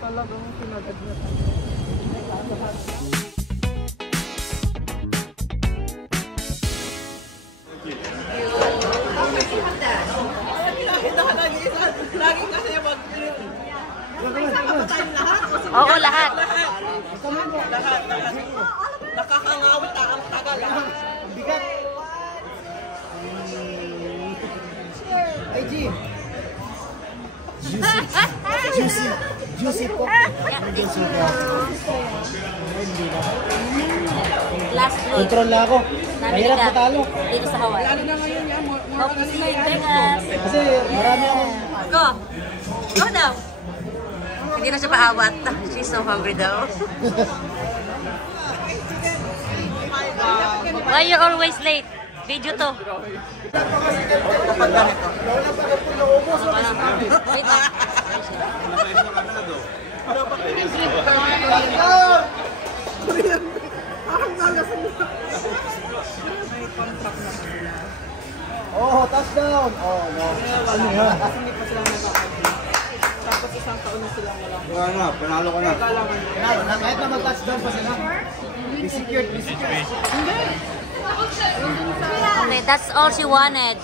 Talagang pinagad na tayo. Lagi kasi mag-print. Oo, lahat. Lahat. Nakakangawit ang tagal. Bigat. Ay, G. Juicy po. Juicy po. Hindi na. Last week. Control na ako. Mahirap matalo. Dito sa Hawaii. Lalo na ngayon yan. Hope to see you in Vegas. Kasi marami akong... Go! Go daw! Hindi na siya paawat. She's so hungry daw. Why you're always late? Video to. Kapag ganito. Wait lang. Oh, touchdown! Oh, no. Ano yan? Kasi hindi pa sila nakakagin. Tapos isang taon na silang wala. Wala na, panalo ka na. Kahit na mag-touchdown pa sila. Be secured. Okay, that's all she wanted.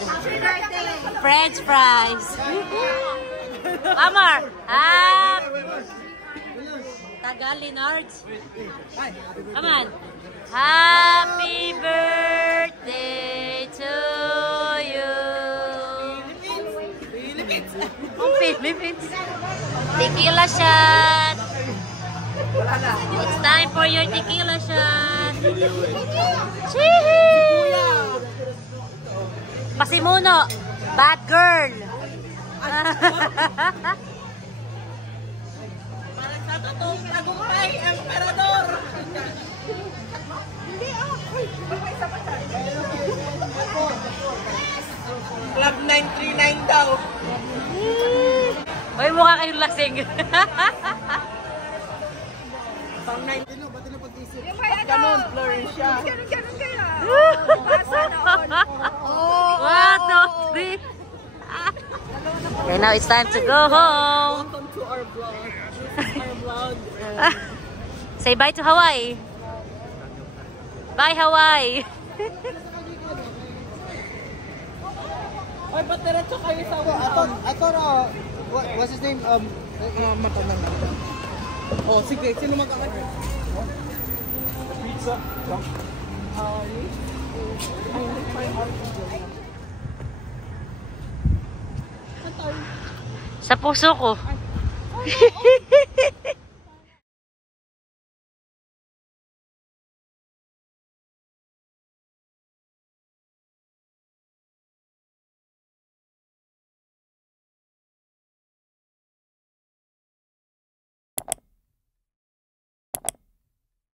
French fries. Amar! Tagalinards. Come on. Happy birthday to you. Philippines. Tequila shot. It's time for your tequila shot. Cheehee! Pasimuno. Bad girl. Parang sa totoong tagumpay, emperador! Club 939 daw. Uy, mukha kayong lasing. Pang 19. Ba't na pag-isip? Ganon, blurry siya. Ganun kaya. One, two, three. Okay, now it's time to go home. Welcome to our vlog. Our vlog. Say bye to Hawaii. Bye, Hawaii. Ay, ba't diretso kayo sa I thought, what's his name? matanan na. Oh, sige. Sino mag-akit? Pizza. Sa puso ko.